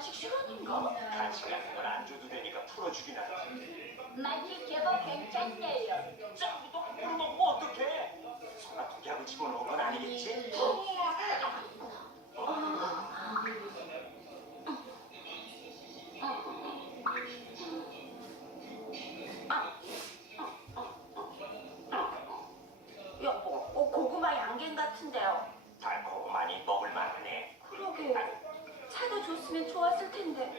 간식 시간인가? 간식 같은 건 안 줘도 되니까 풀어주긴 하지. 맛이 제법 괜찮네요. 짱구도 함부로 먹으면 어떡해? 설마 독약을 집어넣은 건 아니겠지? 여보, 고구마 양갱 같은데요. 달콤하니 먹을 만하네. 그러게. 차도 줬으면 좋았을 텐데.